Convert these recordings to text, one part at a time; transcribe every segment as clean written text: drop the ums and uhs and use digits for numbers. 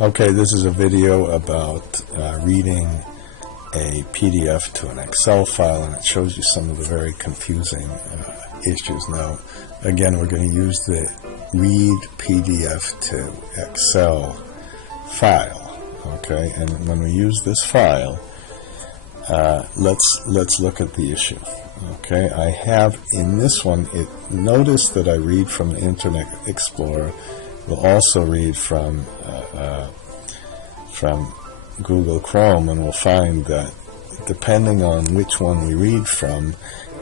Okay, this is a video about reading a PDF to an Excel file, and it shows you some of the very confusing issues. Now, again, we're going to use the read PDF to Excel file. Okay, and when we use this file, let's look at the issue. Okay, I have in this one, notice that I read from the Internet Explorer. We'll also read from Google Chrome, and we'll find that depending on which one we read from,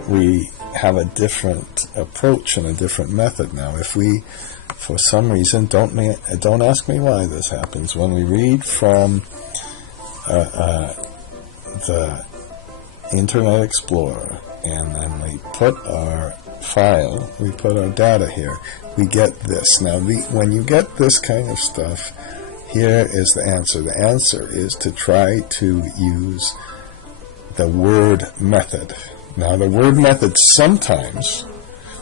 we have a different approach and a different method. Now, if we, for some reason, don't ask me why this happens, when we read from the Internet Explorer and then we put our file, we put our data here, we get this. Now, when you get this kind of stuff, here is the answer. The answer is to try to use the word method. Now, the word method sometimes,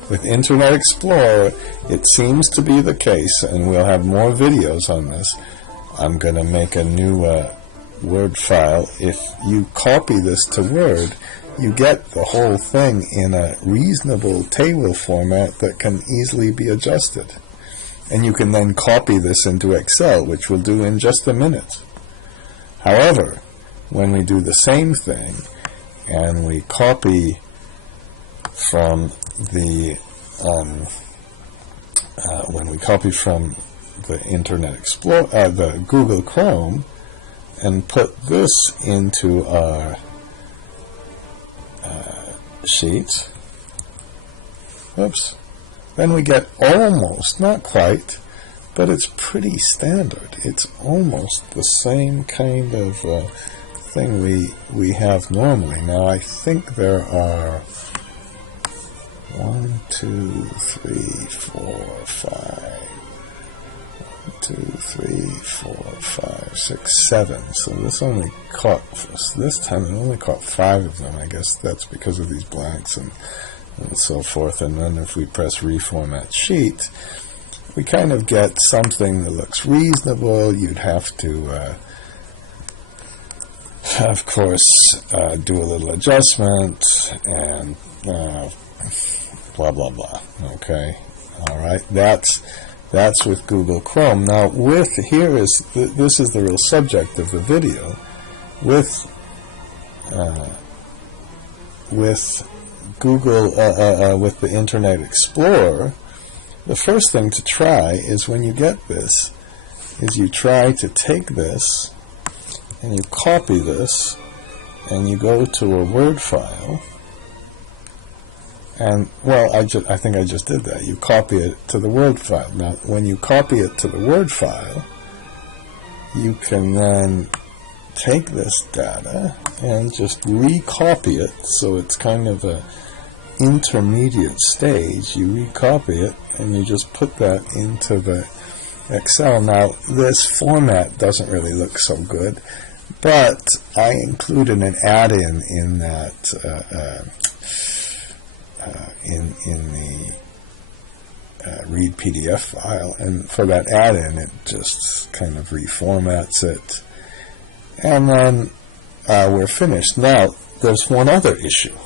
with Internet Explorer, it seems to be the case, and we'll have more videos on this. I'm going to make a new Word file. If you copy this to Word, you get the whole thing in a reasonable table format that can easily be adjusted. And you can then copy this into Excel, which we'll do in just a minute. However, when we do the same thing and we copy from the Internet Explorer, the Google Chrome, and put this into our sheet, then we get almost, not quite, but it's pretty standard. It's almost the same kind of thing we have normally. Now, I think there are 1, 2, 3, 4, 5. 2, 3, 4, 5, 6, 7. So this time it only caught 5 of them. I guess that's because of these blanks and so forth. And then if we press reformat sheet, we kind of get something that looks reasonable. You'd have to, of course, do a little adjustment and blah, blah, blah. Okay, all right, that's with Google Chrome. Now, this is the real subject of the video. With Google, with the Internet Explorer, the first thing to try is, when you get this, is you try to take this and you copy this and you go to a Word file. And, well, I think I just did that. You copy it to the Word file. Now, when you copy it to the Word file, you can then take this data and just recopy it, so it's kind of a intermediate stage. You recopy it, and you just put that into the Excel. Now, this format doesn't really look so good, but I included an add-in in that in the read PDF file, and for that add-in, it just kind of reformats it, and then we're finished. Now, there's one other issue.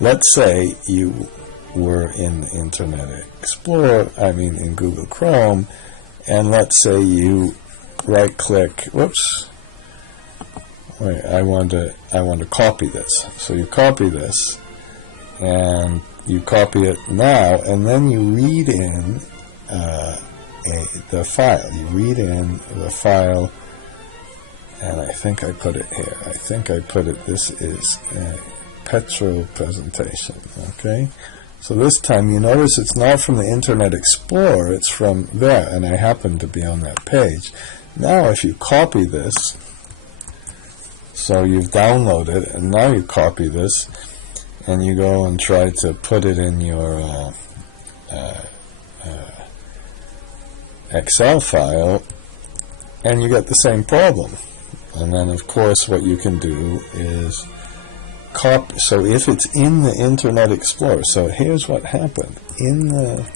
Let's say you were in Internet Explorer, in Google Chrome, and let's say you right-click. I want to copy this. So you copy this, and you copy it now, and then you read in the file. You read in the file, and I think I put it here. I think I put it, this is a Petro presentation, okay? So this time, you notice it's not from the Internet Explorer, it's from there, and I happen to be on that page. Now, if you copy this, so you've downloaded, and now you copy this, and you go and try to put it in your Excel file, and you get the same problem. And then, of course, what you can do is copy. So if it's in the Internet Explorer, so here's what happened. In the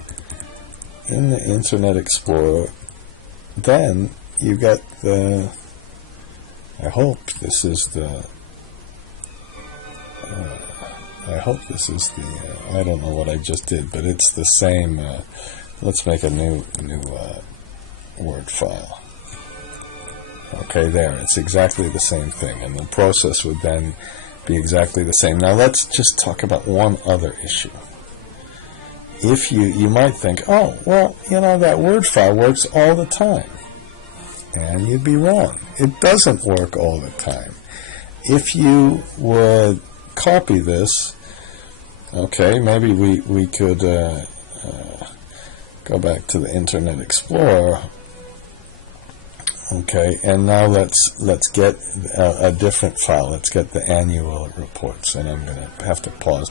Internet Explorer, then you get the, I hope this is the, I don't know what I just did, but it's the same. Let's make a new Word file. Okay, there, it's exactly the same thing, and the process would then be exactly the same. Now let's just talk about one other issue. If you might think, oh, well, that Word file works all the time. And you'd be wrong. It doesn't work all the time. If you would copy this, okay, maybe we could go back to the Internet Explorer. Okay, and now let's get a different file. Let's get the annual reports, and I'm going to have to pause.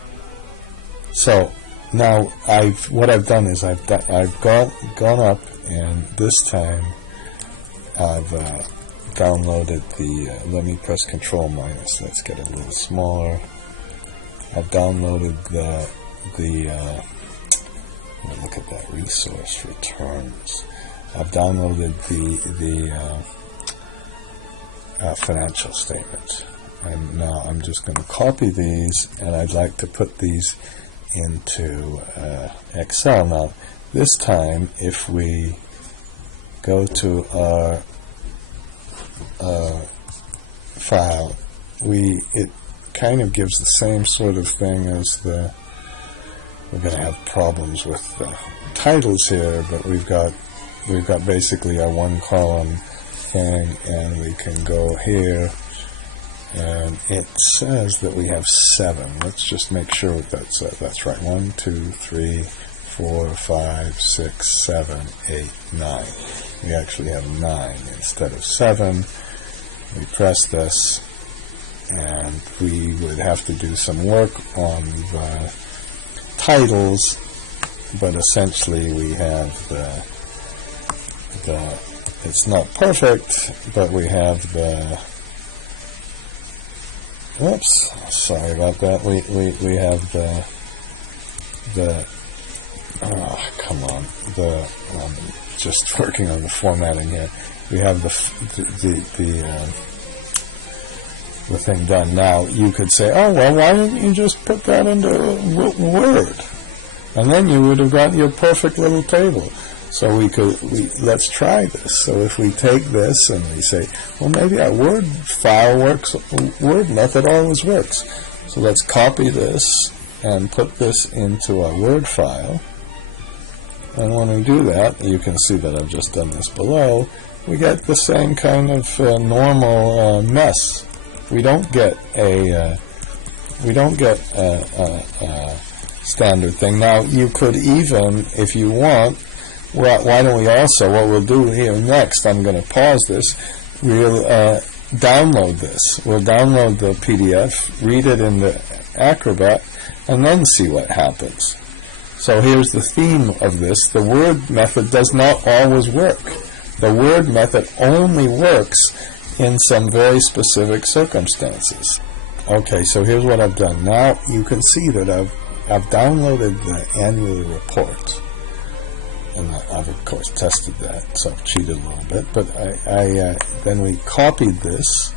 So now what I've done is I've gone up, and this time I've downloaded the. Let me press Control minus. Let's get it a little smaller. I've downloaded the. Look at that resource returns. I've downloaded the financial statements, and now I'm just going to copy these, and I'd like to put these into Excel. Now, this time, if we go to our file, it kind of gives the same sort of thing as the. We're going to have problems with the titles here, but we've got basically a one column thing, and we can go here, and it says that we have 7. Let's just make sure that's right. 1, 2, 3, 4, 5, 6, 7, 8, 9. We actually have 9 instead of 7. We press this, and we would have to do some work on the titles, but essentially we have it's not perfect, but we have oops, sorry about that. We have come on, I'm just working on the formatting here. We have the thing done. Now you could say, oh well, why didn't you just put that into Word, and then you would have got your perfect little table. So let's try this. So if we take this and we say, well, maybe our Word file works, Word method always works. So let's copy this and put this into our Word file. And when we do that, you can see that I've just done this below. We get the same kind of normal mess. We don't get a standard thing. Now you could even, if you want. Well, why don't we also, what we'll do here next, I'm going to pause this, we'll download this. We'll download the PDF, read it in the Acrobat, and then see what happens. So here's the theme of this. The Word method does not always work. The Word method only works in some very specific circumstances. Okay, so here's what I've done. Now you can see that I've downloaded the annual report. And I've of course tested that, so I've cheated a little bit. But then we copied this.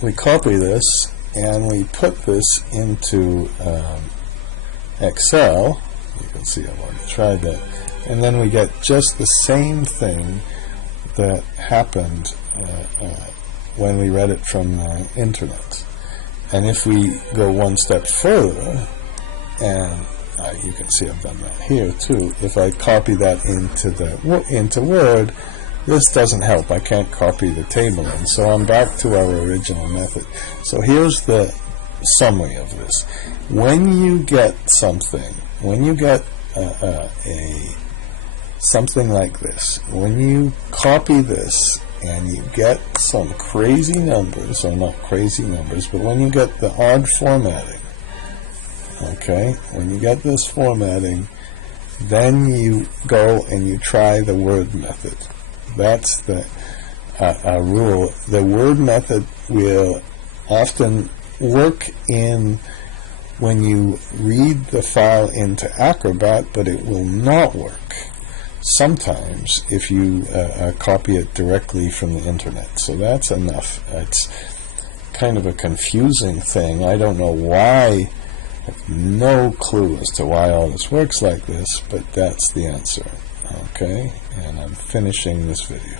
We copy this and we put this into Excel. You can see I've already tried that. And then we get just the same thing that happened when we read it from the internet. And if we go one step further, and you can see I've done that here too. If I copy that into Word, this doesn't help. I can't copy the table in. So I'm back to our original method. So here's the summary of this. When you get something, when you get something like this, when you copy this and you get some crazy numbers, or not crazy numbers, but when you get the odd formatting, okay, when you get this formatting, then you go and you try the Word method. That's the rule. The Word method will often work when you read the file into Acrobat, but it will not work sometimes if you copy it directly from the internet. So that's enough. It's kind of a confusing thing. I don't know why. I have no clue as to why all this works like this, but that's the answer. Okay, and I'm finishing this video.